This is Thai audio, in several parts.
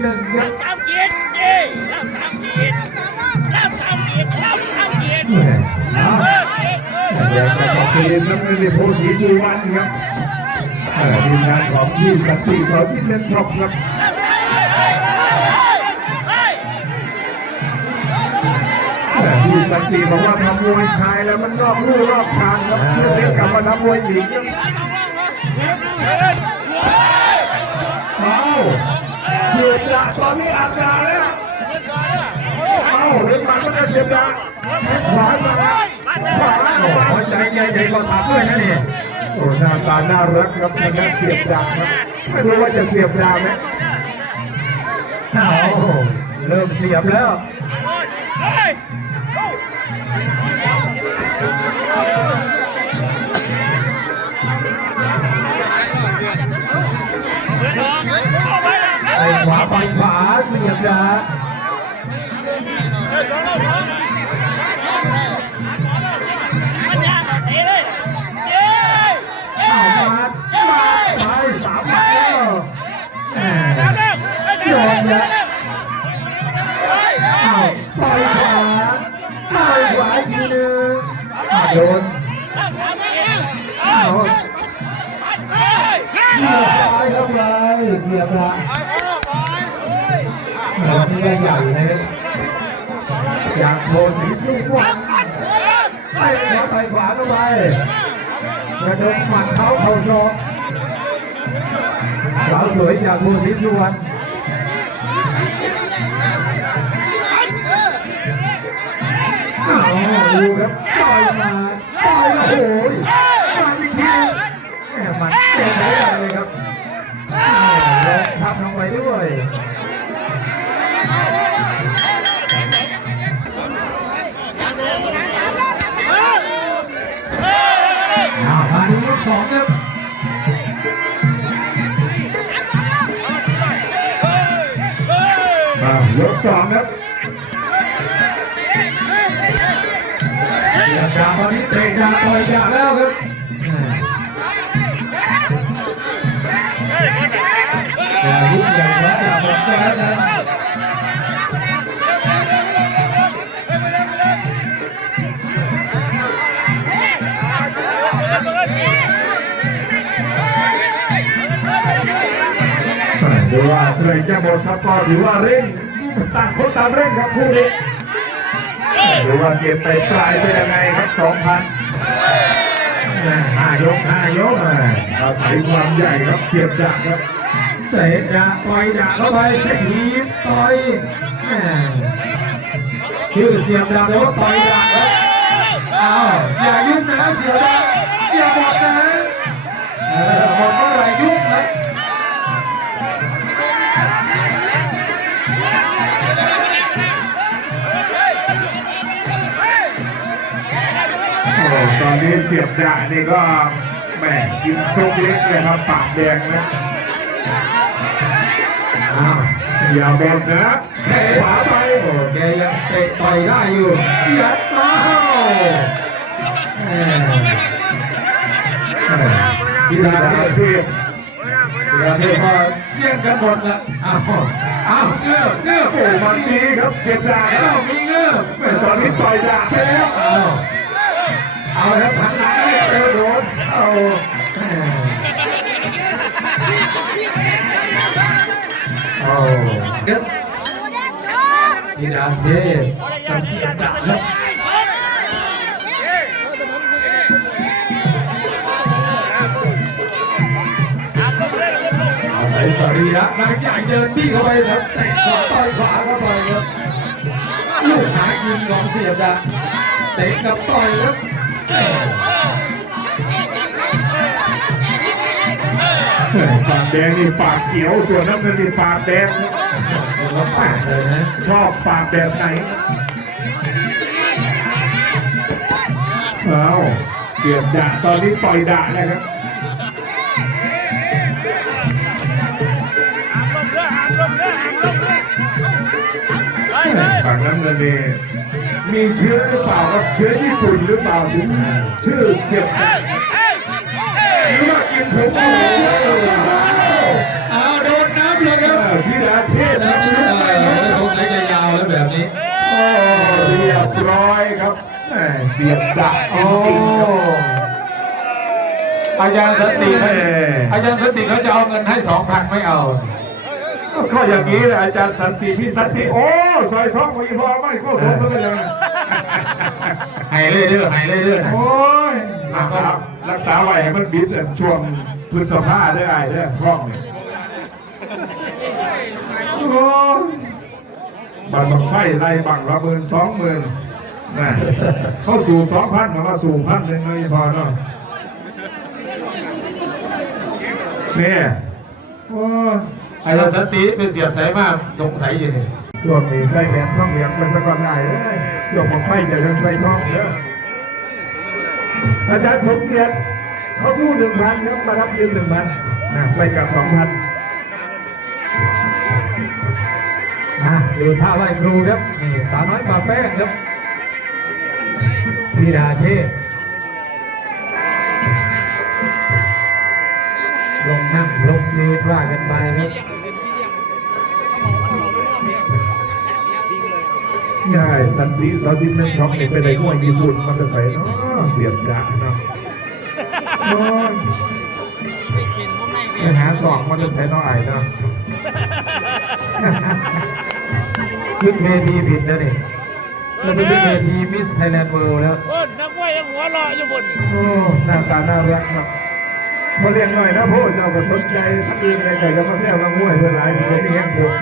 หนึ่งคเรารับทำกินดิเราทำกินเราทำกินเราทำกินเอาเออเออเออเดี๋ยวจะขอบคุณน้ำเงินโพสีสุวรรณครับเอ่อทีมงานของพี่สตรีสอนที่เล่นช็อปครับเฮ้ยแต่พี่สตรีบอกว่าทำมวยชายแล้วมันนอกลู่นอกทางครับเพื่อเล่นกลับมาทำมวยหญิงครับเอาเสียบ ดาตอนนี้อาดาแล้วเอาเล่นมันก็ได้เสียบดาแขวาสั่งขวาข้าไปหัวใหญ่กว่าตับด้วยนะนี่โอ้หน้าตาน่ารักครับทางด้นเสียบดาครับไม่รู้ว่าจะเสียบดาไหมเอาเริ่มเสียบแล้ว ขวาไปขวาเสียบดามันยากเหรอเสียเลยเย้เอามามาไปสามหมัดแล้วแหมโดนแล้วเอาต่อยขวาต่อยขวาอีกทีหนึงอะโดนเอาเสียบซ้ายเข้าไปเสียบละวั นนี้ได้ใหญ่นะครับจากโพสีสุวรรณไปขวาต่อยขวาเข้าไปกระดกหมัดเท้าเข่าศอกสาวสวยจากโพสีสุวรรณเอาดูครับต่อยมาต่อยมาโอ้ยมาอีกทีแหมมันเต็มเลยครับแหมลงทับลงไปด้วย สองครับอ่ายกสองครับยบดาบตอนนี้เตะดาต่อยดาแล้วครับอย่าลุกอย่าช้าอย่าบอกแกนะ ดูว่าใครจะหมดครับก็ถือว่าเร่งต่างคนต่างเร่งครับคู่นี้ดูว่าเกมไปปลายเป็นยังไงครับสองพันห้ายกห้ายกอ่าศัยความใหญ่ครับเสียบดักครับเตะดาบต่อยดาบเข้าไปเตะทีบต่อยชื่อเสียบดาบแต่ว่าต่อยดาบครับอ้าวอย่ายุ่งนะเสียบดาบอย่าบอกนะบอกเมื่อ ตอนนี้เสียบดักนี่ก็แหมกินซุปเล็กเลยครับปากแดงนะอ้าวอย่าบอกนะแข้งขวาไปโอ้แกยังเตะต่อยได้อยู่ยัดมาแหมกีฬาเทพเดี๋ยวเดี๋ยวพอแย่งกันหมดละอ้าวอ้าวเงือบเงือบโอ้มันดีครับเสียบดักอ้าวมีเงือบแต่ตอนนี้ต่อยดักไปแล้วอ้าว เอาครับหันหลังให้เจอโดนเอาแหมโอ้เดี๋ยวกีฬาเทพกับเสียบดักครับอาศัยสรีระนางใหญ่เดินบี้เข้าไปครับเตะขวาต่อยขวาเข้าไปครับลูกหากินของเสียบดาเตะกับต่อยครับแหม่ ปากแดงนี่ปากเขียวส่วนน้ำเงินนี่ปากแดงผมว่าแปลกเลยนะ ชอบปากแบบไหนเอาเสียบดาตอนนี้ต่อยดานะครับ น้ำเงินี่มีเชื้อหรือเปล่าครับเชื้อญี่ปุ่นหรือเปล่าถึงชื่อเสียบหรือว่ากินผมอาโดนน้ำเลยครับทีดาเทพนะไม่สงสัยจะยาวแล้วแบบนี้เรียบร้อยครับเสียบดักจริงๆครับอาจารย์สติเอาจารย์สติเขาจะเอาเงินให้สองพันไม่เอา ก็อย่างนี้แหละอาจารย์สันติพี่สันติโอ้ใส่ท้องมีพอไม่ก็สมเท่านั้นเลยให้เลยเด้อให้เลยเด้อนะโอ้ยรักษารักษาไว้ให้มันบิดช่วงพฤษภาได้ไอ้เนี่ยท้องเนี่ยโอ้ยบังบังไฟไล่บังละหมื่นสองหมื่นนะเข้าสู่สองพันมาสู่พันหนึ่งไม่พอเนาะเนี่ยโอ้ ยอาจารย์สติไปเสียบสายมากสงสัยอยู่นี่ช่วงนี้ใส่แหวนท้องเหลียงเป็นสะกอนได้เลยช่วงบังไฟจะเดินใส่ท้องเยอะอาจารย์สมเกียรติเขาสู้หนึ่งพันครับมารับยืนหนึ่งพันนะไปกับสองพันอะดูท่าไหว้ครูครับนี่สาวน้อยปาแป้งครับพีดาเทพลงนั่งลงยืนว่ากันไปครับ ใช่สันติสาวดินหนึ่ช็อกเนี่ยเป็นไรง่วยญี่ปุ่นมันจะใส่เนาะเสียบกะเนาะโอ้ยไปหาสองมันจะใช้น้องไอ้เนาะขึ้นเวทีผิดแล้วนี่เราไปขึ้นเวทีมิสไทยแลนด์เวิลด์แล้วโอ้นักมวยยังหัวเราะอยู่บนโอ้หน้าตาน่ารักเนาะพอเลี้ยงหน่อยนะพ่อเจ้าก็สนใจท่านอื่นเลยก็จะมาแซวกับง่วยเพื่อนหลายที่ไม่แห้งผม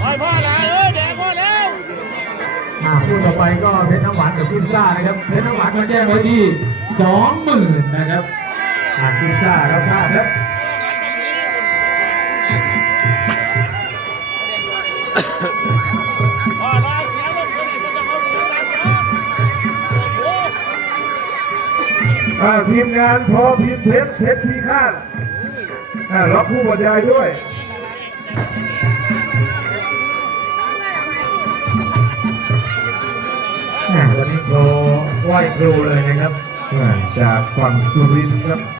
พ่อพ่ออะไรเอ้ยแดงพ่อแล้วอ่าคู่ต่อไปก็เพชรน้ำหวานกับพิซซ่านะครับเพชรน้ำหวานมาแจ้งไว้ที่สองหมื่นนะครับอ่าพิซซ่ารับทราบครับ ทีมงานพอพิเพชรเพชรพิฆาตอ่ารับผู้บรรยายด้วยอ่าวันนี้โชว์ไหว้ครูเลยนะครับอ่าจากฝั่งสุรินทร์ครับ